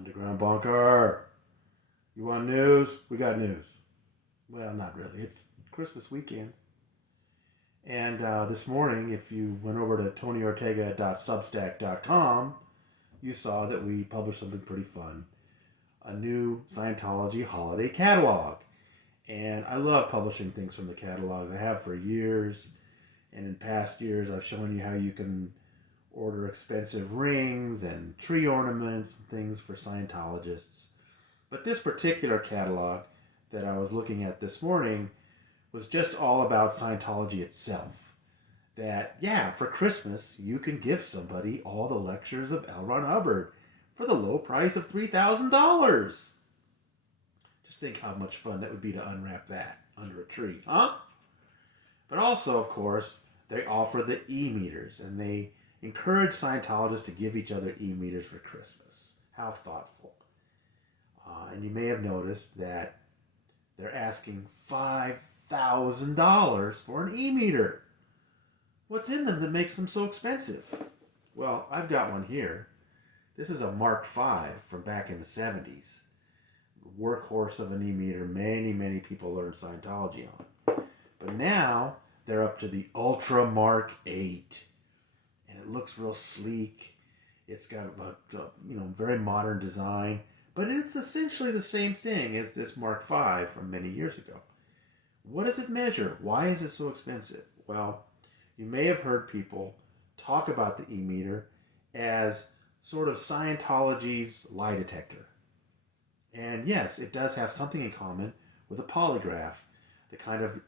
Underground bunker. You want news? We got news. Well, not really. It's Christmas weekend. And this morning, if you went over to tonyortega.substack.com, you saw that we published something pretty fun. A new Scientology holiday catalog. And I love publishing things from the catalogs. I have for years. And in past years, I've shown you how you can order expensive rings and tree ornaments and things for Scientologists. But this particular catalog that I was looking at this morning was just all about Scientology itself. That, yeah, for Christmas, you can give somebody all the lectures of L. Ron Hubbard for the low price of $3,000. Just think how much fun that would be to unwrap that under a tree, huh? But also, of course, they offer the E-meters, and they encourage Scientologists to give each other E-meters for Christmas. How thoughtful. And you may have noticed that they're asking $5,000 for an E-meter. What's in them that makes them so expensive? Well, I've got one here. This is a Mark V from back in the 70s. Workhorse of an E-meter many people learned Scientology on. But now they're up to the Ultra Mark VIII. And it looks real sleek. It's got a very modern design. But it's essentially the same thing as this Mark V from many years ago. What does it measure? Why is it so expensive? Well, you may have heard people talk about the E-meter as sort of Scientology's lie detector. And yes, it does have something in common with a polygraph, the kind of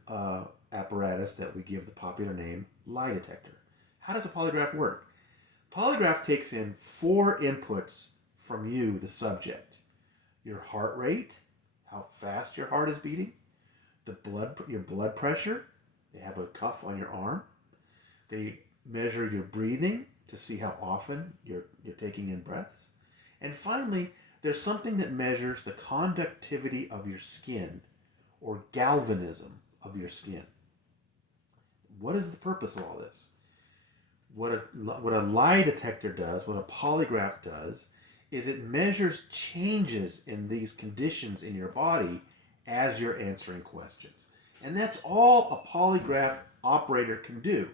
apparatus that we give the popular name lie detector. How does a polygraph work? Polygraph takes in 4 inputs from you, the subject. Your heart rate, how fast your heart is beating, your blood pressure. They have a cuff on your arm. They measure your breathing to see how often you're taking in breaths. And finally, there's something that measures the conductivity of your skin, or galvanism of your skin. What is the purpose of all this? What a lie detector does, what a polygraph does, is it measures changes in these conditions in your body as you're answering questions. And that's all a polygraph operator can do,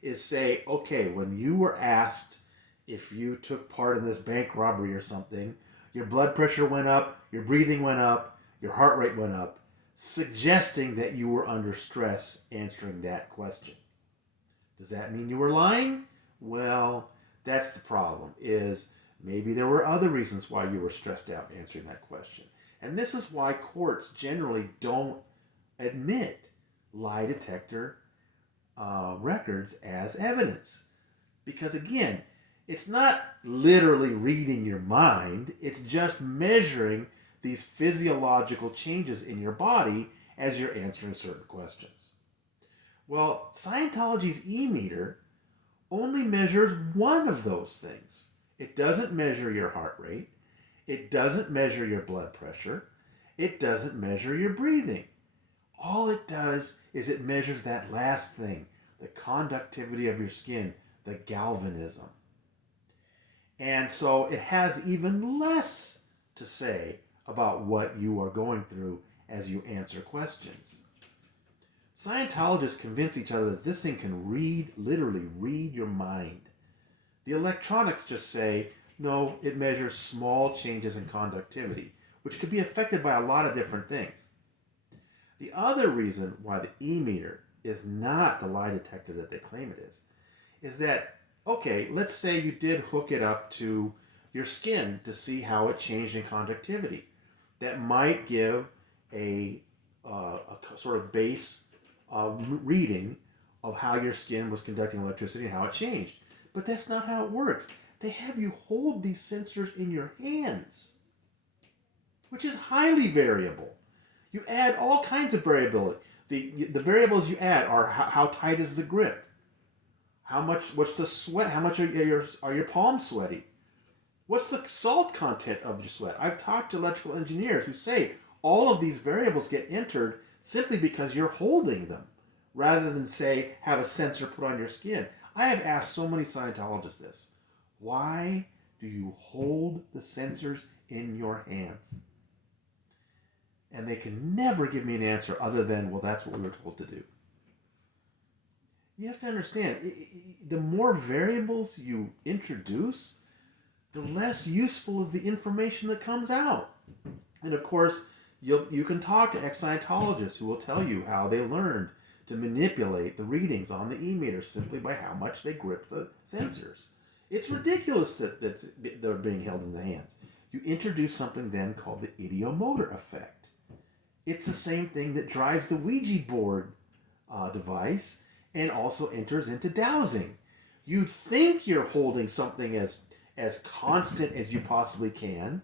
is say, okay, when you were asked if you took part in this bank robbery or something, your blood pressure went up, your breathing went up, your heart rate went up, suggesting that you were under stress answering that question. Does that mean you were lying? Well, that's the problem, is maybe there were other reasons why you were stressed out answering that question. And this is why courts generally don't admit lie detector records as evidence. Because again, it's not literally reading your mind, it's just measuring these physiological changes in your body as you're answering certain questions. Well, Scientology's E-meter only measures one of those things. It doesn't measure your heart rate. It doesn't measure your blood pressure. It doesn't measure your breathing. All it does is it measures that last thing, the conductivity of your skin, the galvanism. And so it has even less to say about what you are going through as you answer questions. Scientologists convince each other that this thing can literally read your mind. The electronics just say, no, it measures small changes in conductivity, which could be affected by a lot of different things. The other reason why the E-meter is not the lie detector that they claim it is that, okay, let's say you did hook it up to your skin to see how it changed in conductivity. That might give a sort of base reading of how your skin was conducting electricity and how it changed. But that's not how it works. They have you hold these sensors in your hands, which is highly variable. You add all kinds of variability. The variables you add are how tight is the grip, what's the sweat, how much are your palms sweaty, what's the salt content of your sweat. I've talked to electrical engineers who say all of these variables get entered simply because you're holding them, rather than say have a sensor put on your skin. I have asked so many Scientologists this. Why do you hold the sensors in your hands. And they can never give me an answer other than, well, that's what we were told to do. You have to understand, the more variables you introduce, the less useful is the information that comes out. And of course, you can talk to ex-Scientologists who will tell you how they learned to manipulate the readings on the E-meter simply by how much they grip the sensors. It's ridiculous that they're being held in the hands. You introduce something then called the idiomotor effect. It's the same thing that drives the Ouija board device and also enters into dowsing. You'd think you're holding something as constant as you possibly can,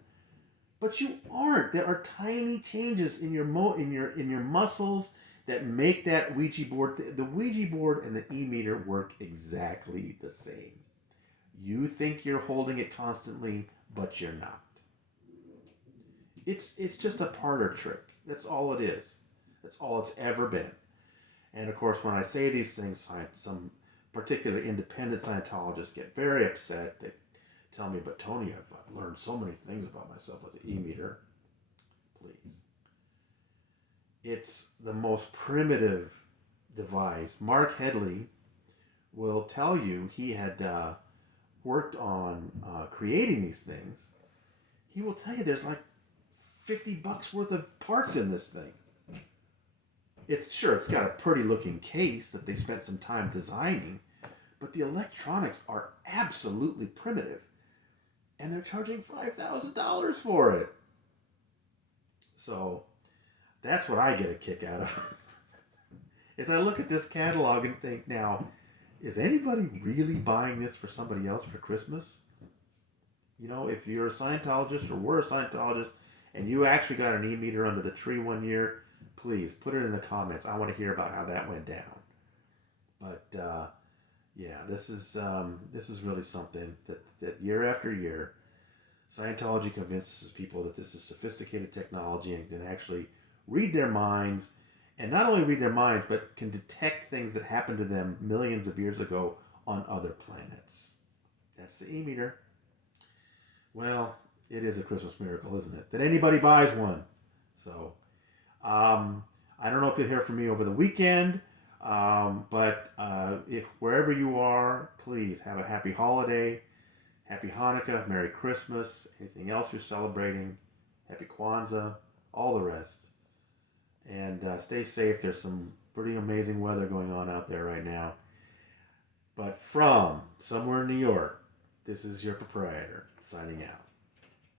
but you aren't. There are tiny changes in your muscles that make that Ouija board. The Ouija board and the E-meter work exactly the same. You think you're holding it constantly, but you're not. It's just a parlor trick. That's all it is. That's all it's ever been. And of course, when I say these things, some particular independent Scientologists get very upset. They tell me, but Tony, I've learned so many things about myself with the E-meter. Please. It's the most primitive device. Mark Headley will tell you he had worked on creating these things. He will tell you there's like $50 worth of parts in this thing. It's got a pretty looking case that they spent some time designing, but the electronics are absolutely primitive. And they're charging $5,000 for it. So that's what I get a kick out of. Is I look at this catalog and think, now, is anybody really buying this for somebody else for Christmas? You know, if you're a Scientologist or were a Scientologist and you actually got an E-meter under the tree one year, please put it in the comments. I want to hear about how that went down. But yeah, this is really something that year after year, Scientology convinces people that this is sophisticated technology and can actually read their minds, and not only read their minds, but can detect things that happened to them millions of years ago on other planets. That's the E-meter. Well, it is a Christmas miracle, isn't it? That anybody buys one. So, I don't know if you'll hear from me over the weekend, but if wherever you are, please have a happy holiday, happy Hanukkah, Merry Christmas, anything else you're celebrating, happy Kwanzaa, all the rest. And stay safe. There's some pretty amazing weather going on out there right now. But from somewhere in New York, this is your proprietor signing out.